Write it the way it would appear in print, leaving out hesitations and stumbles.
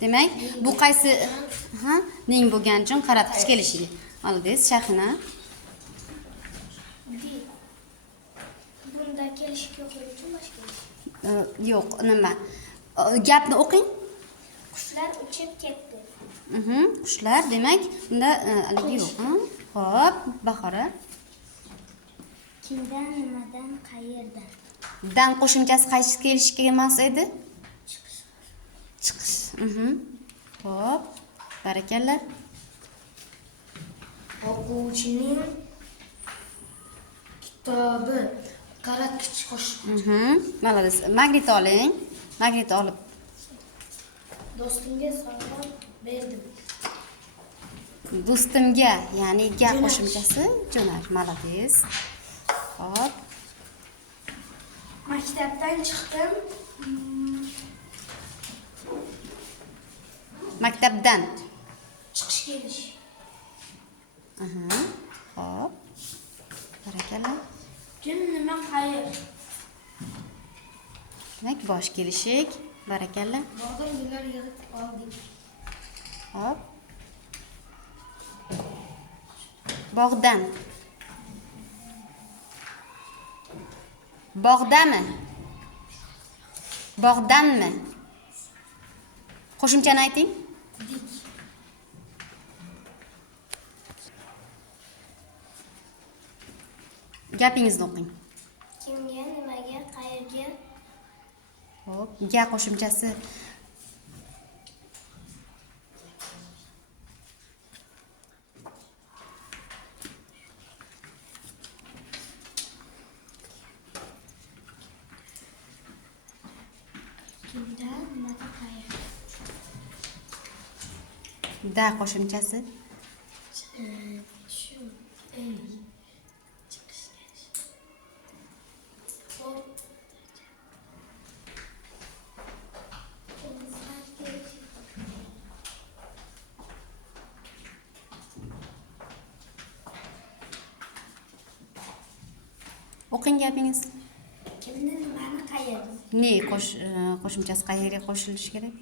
Demak, bu qaysi ning bo'lgani uchun qaratqich kelishiga. Oldingiz Shahina. Bunda kelish yo'q uchun boshqa ish. Yo'q, nima? Gapni o'qing. Qushlar uchib ketdi. Qushlar demak, bunda haligi yo'q. Xo'p, Bahora. Kimdan, nimadan, qayerdan? Dan qo'shimchasi qaysi kelishga emas edi? Chiqish. Xo'p, barakalla. O'quvchining kitobi qaratqich qo'shib. Malades. Magnit oling. Magnit olib. Do'stimga sovg'a berdim. Do'stimga, ya'ni ga qo'shimchasi jo'nash. Malades. Xo'p. Maktabdan chiqdim. Maktabdan. Chiqish kelish. Xo'p. Barakalla. Kim, nima, qayer? Demak, bosh kelishik. Barakalla. Bog'dan gullar yig'ib oldik. Hop. Bog'dan. Bog'dami? Bog'danmi? Qo'shimchani ayting. Dik. Gapingizni o'qing. Kimga, nimaga, qayerga? Hop, ga qo'shimchasi. Kimdan, nimaga, qayerga? Da qo'shimchasi. Shu. Chiqish kelish. O'qing gapingizni. Kimni, nimani, qayerga? Ne qo'shimchasi qayerga qo'shilishi kerak?